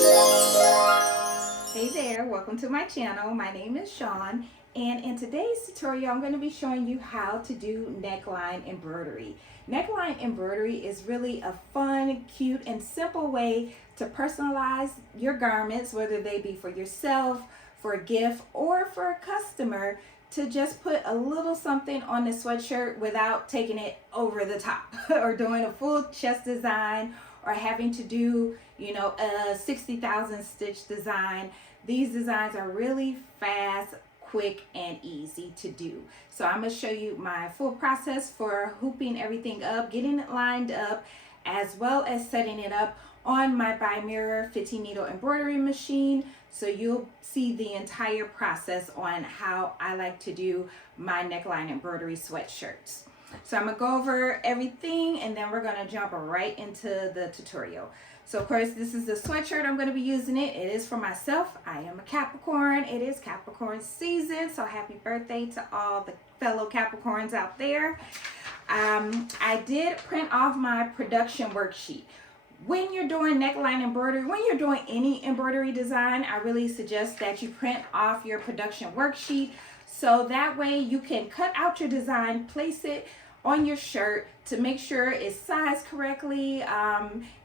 Hey there, welcome to my channel. My name is Sean, and in today's tutorial I'm going to be showing you how to do neckline embroidery. Neckline embroidery is really a fun, cute, and simple way to personalize your garments, whether they be for yourself, for a gift, or for a customer, to just put a little something on the sweatshirt without taking it over the top or doing a full chest design or having to do, you know, a 60,000 stitch design. These designs are really fast, quick, and easy to do. So I'm going to show you my full process for hooping everything up, getting it lined up, as well as setting it up on my Bai Mirror 15 needle embroidery machine. So you'll see the entire process on how I like to do my neckline embroidery sweatshirts. So I'm going to go over everything and then we're going to jump right into the tutorial. So of course this is the sweatshirt I'm going to be using. It is for myself. I am a Capricorn. It is Capricorn season, so happy birthday to all the fellow Capricorns out there. I did print off my production worksheet. When you're doing neckline embroidery, when you're doing any embroidery design, I really suggest that you print off your production worksheet, so that way you can cut out your design, place it on your shirt to make sure it's sized correctly.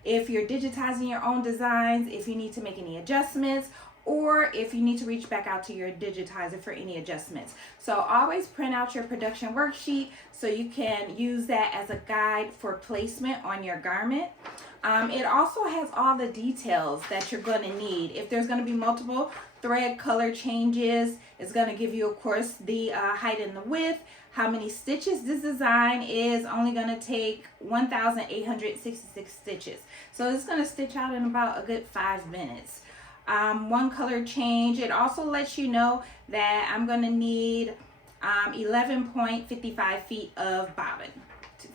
If you're digitizing your own designs, if you need to make any adjustments, or if you need to reach back out to your digitizer for any adjustments. So always print out your production worksheet so you can use that as a guide for placement on your garment. It also has all the details that you're going to need. If there's going to be multiple thread color changes, it's going to give you, of course, the height and the width, how many stitches. This design is only going to take 1,866 stitches. So it's going to stitch out in about a good 5 minutes. One color change. It also lets you know that I'm going to need 11.55 feet of bobbin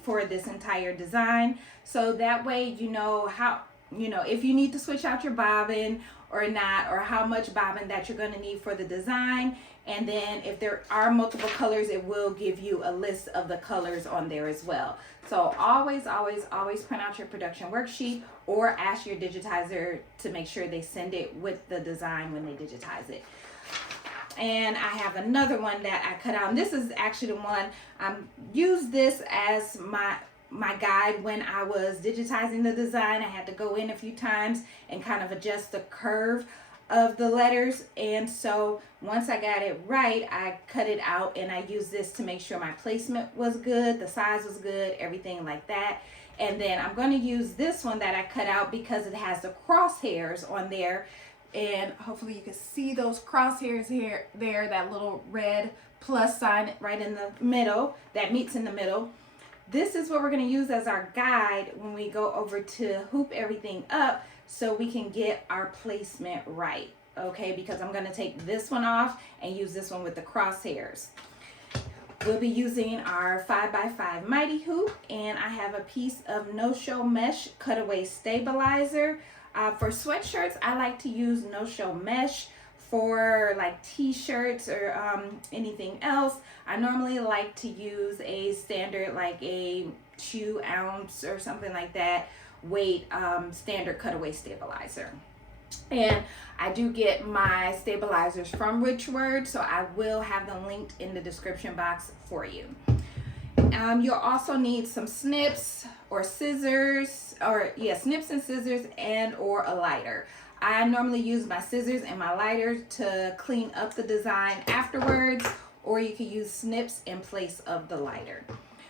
for this entire design. So that way you know how, if you need to switch out your bobbin or not, or how much bobbin that you're going to need for the design. And then if there are multiple colors, it will give you a list of the colors on there as well. So always print out your production worksheet or ask your digitizer to make sure they send it with the design when they digitize it. And I have another one that I cut out. And this is actually the one I used this as my guide when I was digitizing the design. I had to go in a few times and kind of adjust the curve of the letters, and so once I got it right, I cut it out and I used this to make sure my placement was good, the size was good, everything like that. And then I'm going to use this one that I cut out because it has the crosshairs on there, and hopefully you can see those crosshairs there, that little red plus sign right in the middle that meets in the middle. This is what we're going to use as our guide when we go over to hoop everything up, so we can get our placement right, okay? Because I'm going to take this one off and use this one with the crosshairs. We'll be using our 5x5 mighty hoop, and I have a piece of no-show mesh cutaway stabilizer. For sweatshirts, I like to use no-show mesh. For like t-shirts or anything else, I normally like to use a standard, like a 2 ounce or something like that weight standard cutaway stabilizer. And I do get my stabilizers from Richword, so I will have them linked in the description box for you. You'll also need some snips or scissors, snips and scissors, and or a lighter. I normally use my scissors and my lighter to clean up the design afterwards, or you can use snips in place of the lighter.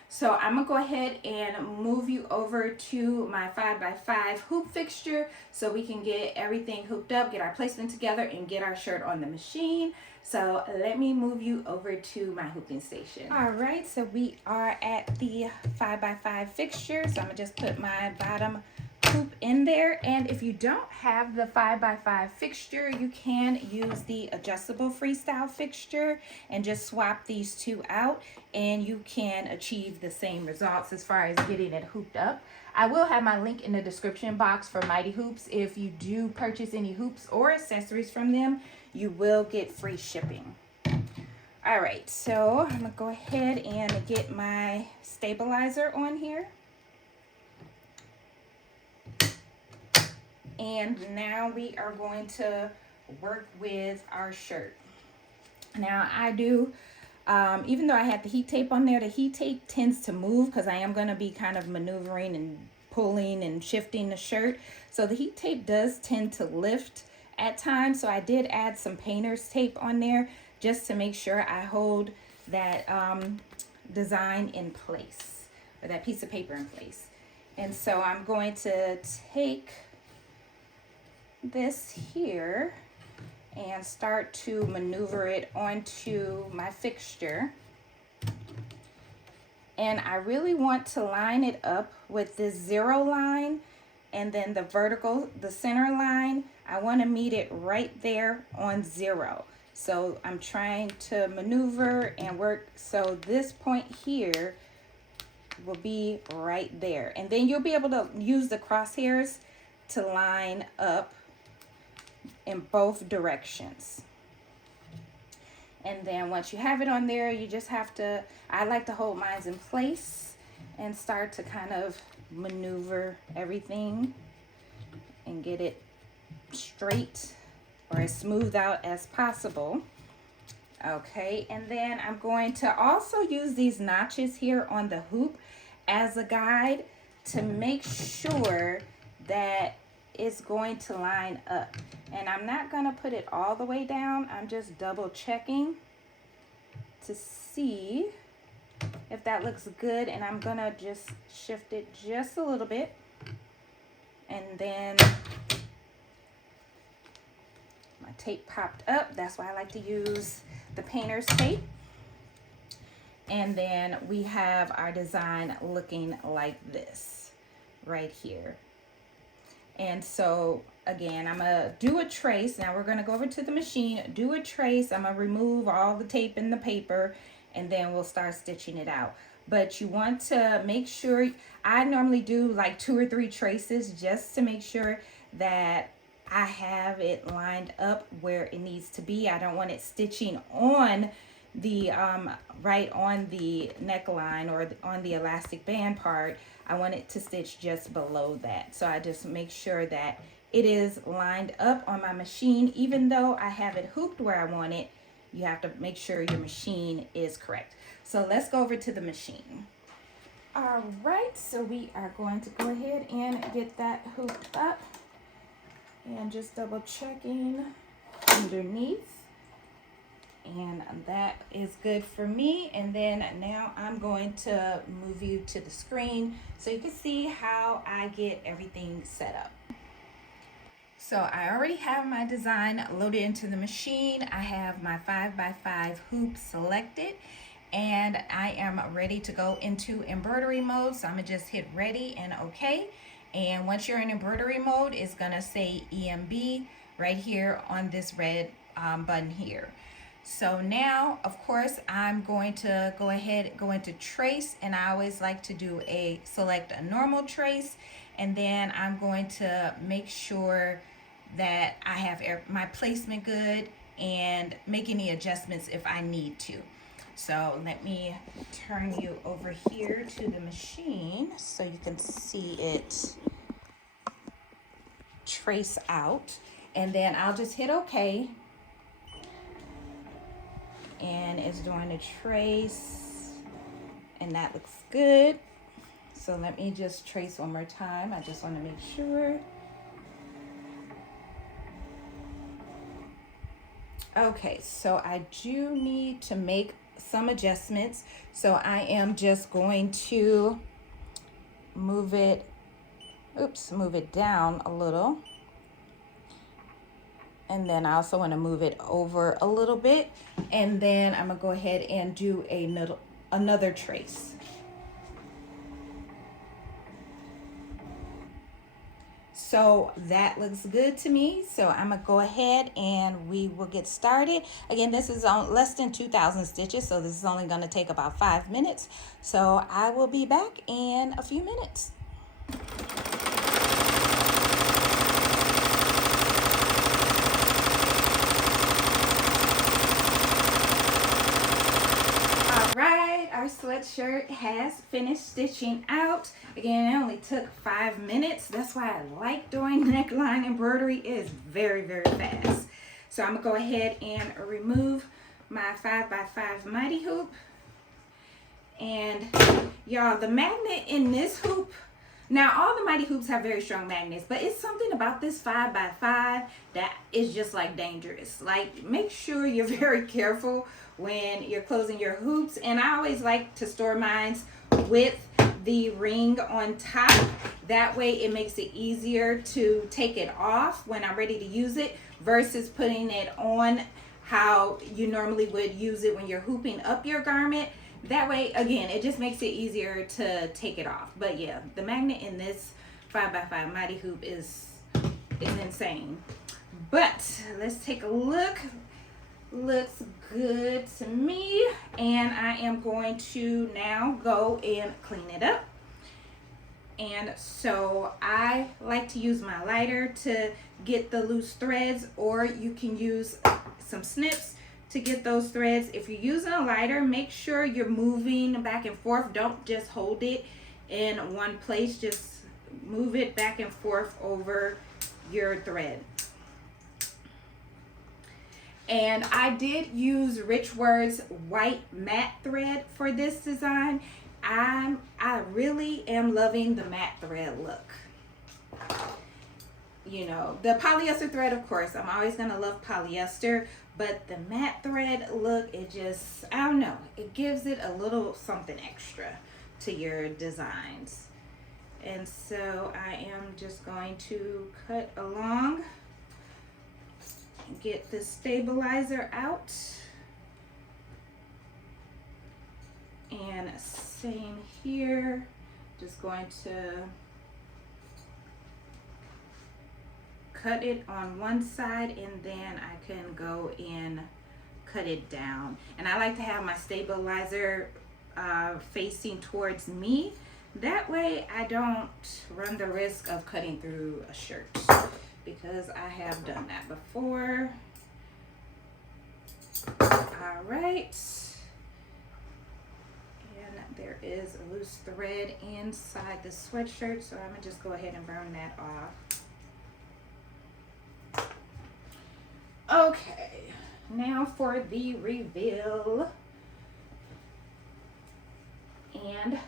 So I'm going to go ahead and move you over to my 5x5 hoop fixture so we can get everything hooped up, get our placement together, and get our shirt on the machine. So let me move you over to my hooping station. All right, so we are at the 5x5 fixture. So I'm going to just put my bottom hoop in there, and if you don't have the 5x5 fixture, you can use the adjustable freestyle fixture and just swap these two out, and you can achieve the same results as far as getting it hooped up. I will have my link in the description box for Mighty Hoops. If you do purchase any hoops or accessories from them, you will get free shipping. All right, so I'm gonna go ahead and get my stabilizer on here. And now we are going to work with our shirt. Now I do, even though I had the heat tape on there, the heat tape tends to move because I am going to be kind of maneuvering and pulling and shifting the shirt. So the heat tape does tend to lift at times. So I did add some painter's tape on there just to make sure I hold that design in place, or that piece of paper in place. And so I'm going to take this here and start to maneuver it onto my fixture. And I really want to line it up with this 0 line, and then the vertical, the center line, I want to meet it right there on 0. So I'm trying to maneuver and work so this point here will be right there. And then you'll be able to use the crosshairs to line up in both directions. And then once you have it on there, you just have to, I like to hold mine in place and start to kind of maneuver everything and get it straight or as smoothed out as possible. Okay, and then I'm going to also use these notches here on the hoop as a guide to make sure that it's going to line up. And I'm not going to put it all the way down. I'm just double checking to see if that looks good. And I'm going to just shift it just a little bit. And then my tape popped up. That's why I like to use the painter's tape. And then we have our design looking like this right here. And so again, I'm gonna do a trace. Now we're gonna go over to the machine, do a trace. I'm gonna remove all the tape and the paper, and then we'll start stitching it out. But you want to make sure, I normally do like 2 or 3 traces just to make sure that I have it lined up where it needs to be. I don't want it stitching on the right on the neckline or on the elastic band part. I want it to stitch just below that. So I just make sure that it is lined up on my machine. Even though I have it hooped where I want it, you have to make sure your machine is correct. So let's go over to the machine. All right, so we are going to go ahead and get that hooped up and just double checking underneath. And that is good for me. And then now I'm going to move you to the screen so you can see how I get everything set up. So I already have my design loaded into the machine. I have my 5x5 hoop selected, and I am ready to go into embroidery mode. So I'm gonna just hit ready and okay. And once you're in embroidery mode, it's gonna say EMB right here on this red button here. So now, of course, I'm going to go ahead, go into trace, and I always like to do select a normal trace, and then I'm going to make sure that I have my placement good and make any adjustments if I need to. So let me turn you over here to the machine so you can see it trace out, and then I'll just hit OK. And it's doing a trace, and that looks good. So let me just trace one more time. I just want to make sure. Okay, so I do need to make some adjustments. So I am just going to move it down a little. And then I also want to move it over a little bit. And then I'm gonna go ahead and do another trace. So that looks good to me. So I'm gonna go ahead and we will get started. Again, this is on less than 2,000 stitches, so this is only gonna take about 5 minutes. So I will be back in a few minutes. Our sweatshirt has finished stitching out. Again, it only took 5 minutes. That's why I like doing neckline embroidery. It is very, very fast. So I'm gonna go ahead and remove my 5x5 mighty hoop. And y'all, the magnet in this hoop, now all the mighty hoops have very strong magnets, but it's something about this 5x5 that is just like dangerous. Like, make sure you're very careful when you're closing your hoops. And I always like to store mine with the ring on top. That way it makes it easier to take it off when I'm ready to use it versus putting it on how you normally would use it when you're hooping up your garment. That way, again, it just makes it easier to take it off. But yeah, the magnet in this 5x5 mighty hoop is insane. But let's take a look. Looks good to me. And I am going to now go and clean it up. And so I like to use my lighter to get the loose threads, or you can use some snips to get those threads. If you're using a lighter, make sure you're moving back and forth. Don't just hold it in one place. Just move it back and forth over your thread. And I did use Richword's white matte thread for this design. I really am loving the matte thread look. You know, the polyester thread, of course, I'm always gonna love polyester, but the matte thread look, it just, I don't know, it gives it a little something extra to your designs. And so I am just going to cut along, get the stabilizer out, and same here, just going to cut it on one side and then I can go and cut it down. And I like to have my stabilizer facing towards me. That way I don't run the risk of cutting through a shirt, because I have done that before. All right. And there is a loose thread inside the sweatshirt, so I'm gonna just go ahead and burn that off. Okay, now for the reveal. And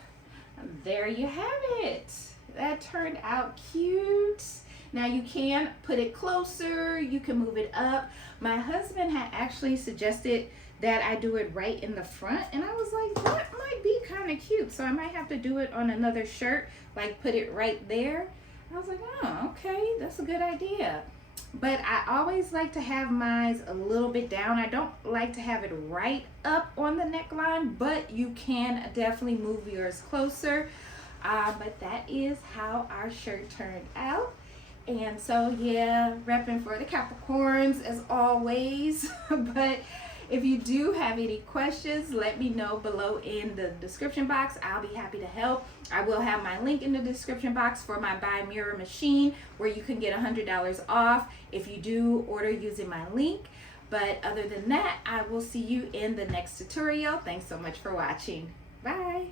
there you have it. That turned out cute. Now you can put it closer, you can move it up. My husband had actually suggested that I do it right in the front, and I was like, that might be kind of cute. So I might have to do it on another shirt, like put it right there. I was like, oh, okay, that's a good idea. But I always like to have mine a little bit down. I don't like to have it right up on the neckline, but you can definitely move yours closer. But that is how our shirt turned out. And so yeah, repping for the Capricorns as always. But if you do have any questions, let me know below in the description box. I'll be happy to help. I will have my link in the description box for my Bai Mirror Machine, where you can get $100 off if you do order using my link. But other than that, I will see you in the next tutorial. Thanks so much for watching. Bye.